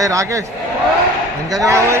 ए राकेश? इनका जवाब है